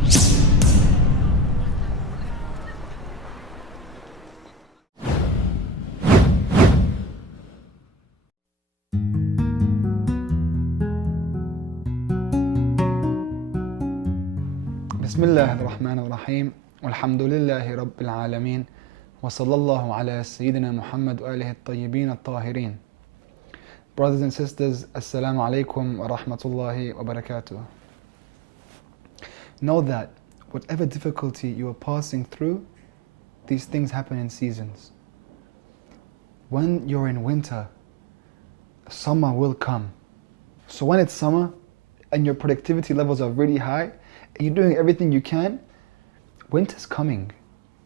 بسم الله الرحمن الرحيم والحمد لله رب العالمين وصلى الله على سيدنا محمد وآله الطيبين الطاهرين. Brothers and sisters, Assalamu alaikum wa rahmatullahi wa barakatuh. Know that whatever difficulty you are passing through, these things happen in seasons. When you're in winter, summer will come. So when it's summer and your productivity levels are really high, and you're doing everything you can, winter's coming.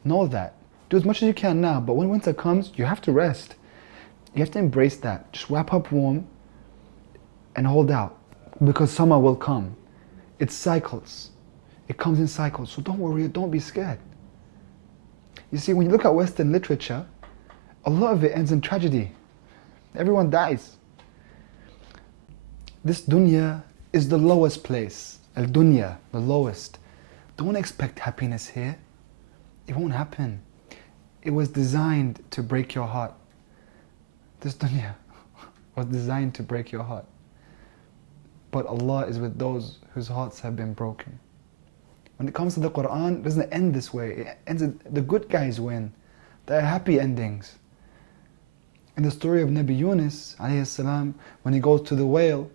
Know that. Do as much as you can now, but when winter comes, you have to rest. You have to embrace that. Just wrap up warm and hold out, because summer will come. It's cycles. It comes in cycles. So don't worry, don't be scared. You see, when you look at Western literature, a lot of it ends in tragedy. Everyone dies. This dunya is the lowest place. Al-dunya, the lowest. Don't expect happiness here. It won't happen. It was designed to break your heart. This dunya was designed to break your heart. But Allah is with those whose hearts have been broken. When it comes to the Quran, it doesn't end this way. It ends, the good guys win. There are happy endings. In the story of Nabi Yunus, alayhi salam, when he goes to the whale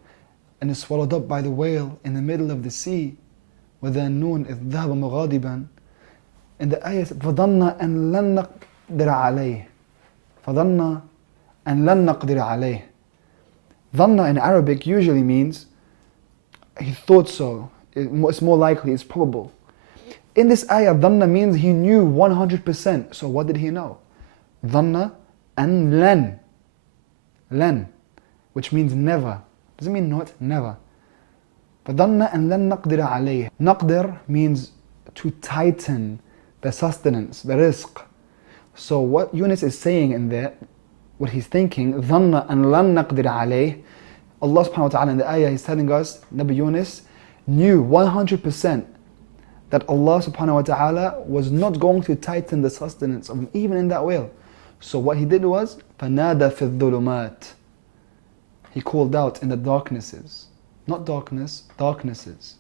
and is swallowed up by the whale in the middle of the sea, وَذَا النُّونِ إِذْ ذَهَبَ مُغَاضِبًا, in the ayah, فَظَنَّ أَنْ لَنْ نَقْدِرَ عَلَيْهِ فَظَنَّ أَنْ لَنْ نَقْدِرَ عَلَيْهِ. Dhanna in Arabic usually means he thought so, it's more likely, it's probable. In this ayah, dhanna means he knew 100%. So what did he know? Dhanna and lan, which means never. Doesn't mean not, never. فَظَنَّ أَنْ لَنْ نَقْدِرَ عَلَيْهِ. Naqdir means to tighten the sustenance, the rizq. So what Yunus is saying in there, what he's thinking, ظَنَّ أَنْ لَنْ نَقْدِرَ عَلَيْهِ. Allah subhanahu wa ta'ala in the ayah, he's telling us, Nabi Yunus knew 100% that Allah subhanahu wa ta'ala was not going to tighten the sustenance of him, even in that whale. So what he did was, فَنَادَ فِي الظُّلُمَاتِ. He called out in the darknesses. Not darkness, darknesses.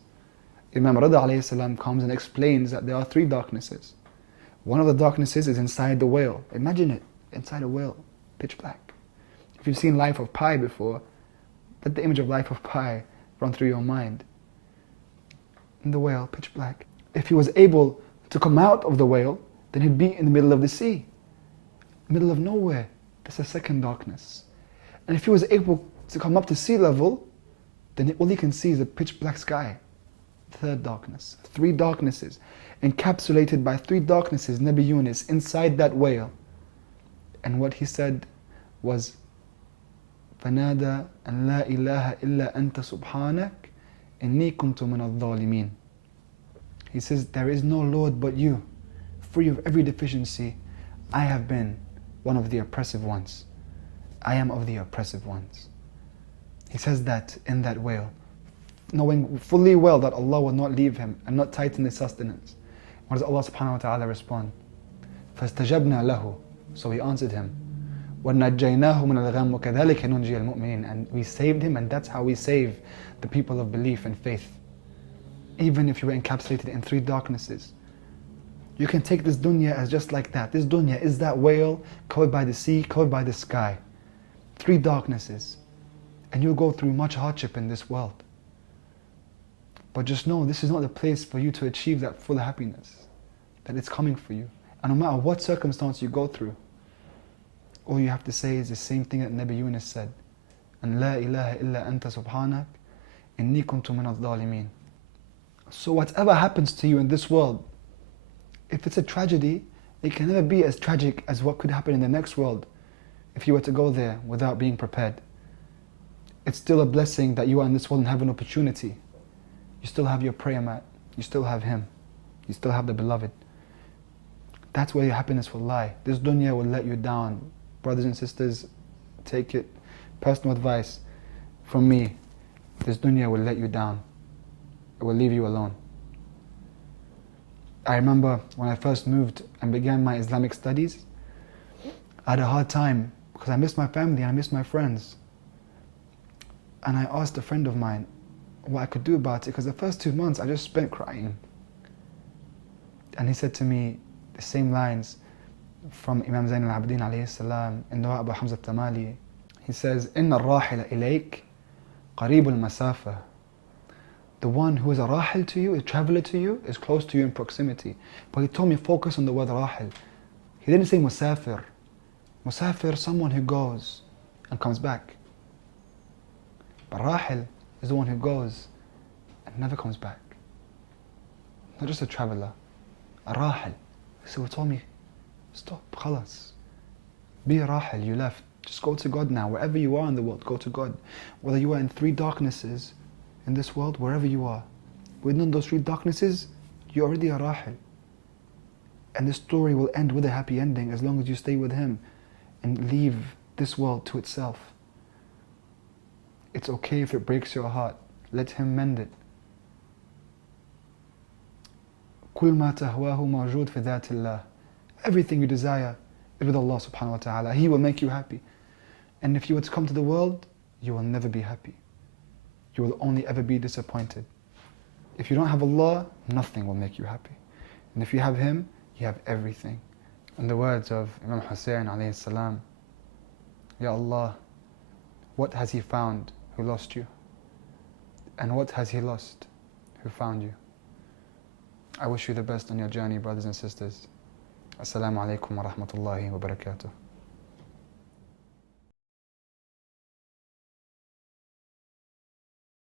Imam Rida alayhi salam comes and explains that there are 3 darknesses. One of the darknesses is inside the whale. Imagine it, inside a whale, pitch black. If you've seen Life of Pi before, let the image of Life of Pi run through your mind. In the whale, pitch black. If he was able to come out of the whale, then he'd be in the middle of the sea, middle of nowhere. That's the second darkness. And if he was able to come up to sea level, then all he can see is a pitch black sky. Third darkness. 3 darknesses. Encapsulated by 3 darknesses, Nabi Yunus, inside that whale. And what he said was, فَنَادَى أَنْ لَا إِلَهَ إِلَّا أَنْتَ سُبْحَانَكَ إِنِّي كُنْتُ مِنَ الظَّالِمِينَ. He says, there is no Lord but you. Free of every deficiency, I have been one of the oppressive ones. I am of the oppressive ones. He says that in that whale, knowing fully well that Allah will not leave him and not tighten his sustenance. What does Allah subhanahu wa ta'ala respond? فَاسْتَجَبْنَا لَهُ. So we answered him. وَنَجَّيْنَاهُ مِنَ الْغَمِّ وَكَذَلِكَ نُنْجِيَ الْمُؤْمِنِينَ. And we saved him, and that's how we save the people of belief and faith. Even if you were encapsulated in 3 darknesses. You can take this dunya as just like that. This dunya is that whale covered by the sea, covered by the sky. 3 darknesses. And you'll go through much hardship in this world. But just know, this is not the place for you to achieve that full happiness. That it's coming for you. And no matter what circumstance you go through, all you have to say is the same thing that Nabi Yunus said. أَنْ لَا إِلَهَ إِلَّا أَنْتَ سُبْحَانَكَ إِنِّي كُنْتُ مِنَ الظَّالِمِينَ. So whatever happens to you in this world, if it's a tragedy, it can never be as tragic as what could happen in the next world if you were to go there without being prepared. It's still a blessing that you are in this world and have an opportunity. You still have your prayer mat. You still have Him. You still have the Beloved. That's where your happiness will lie. This dunya will let you down. Brothers and sisters, take it. Personal advice from me. This dunya will let you down. It will leave you alone. I remember when I first moved and began my Islamic studies, I had a hard time because I missed my family and I missed my friends. And I asked a friend of mine what I could do about it, because the first 2 months I just spent crying. And he said to me the same lines from Imam Zain al-Abidin alayhi salam in Dua Abu Hamza al-Tamali. He says, إِنَّ الرَّاحِلَ إِلَيْكَ قَرِيبُ الْمَسَافَةِ. The one who is a rahil to you, a traveler to you, is close to you in proximity. But he told me focus on the word rahil. He didn't say musafir. Musafir, someone who goes and comes back. But rahil is the one who goes and never comes back. Not just a traveler, a rahil. So he told me, stop, khalas. Be a rahil, you left. Just go to God now. Wherever you are in the world, go to God. Whether you are in 3 darknesses in this world, wherever you are, within those 3 darknesses, you already are rahil. And this story will end with a happy ending as long as you stay with Him and leave this world to itself. It's okay if it breaks your heart. Let Him mend it. كل ما تهواه موجود في ذات الله. Everything you desire is with Allah subhanahu wa ta'ala. He will make you happy. And if you were to come to the world, you will never be happy. You will only ever be disappointed. If you don't have Allah, nothing will make you happy. And if you have Him, you have everything. In the words of Imam Hussain alayhi salam, Ya Allah, what has he found who lost you? And what has he lost who found you? I wish you the best on your journey, brothers and sisters. Assalamu alaikum wa rahmatullahi wa barakatuh.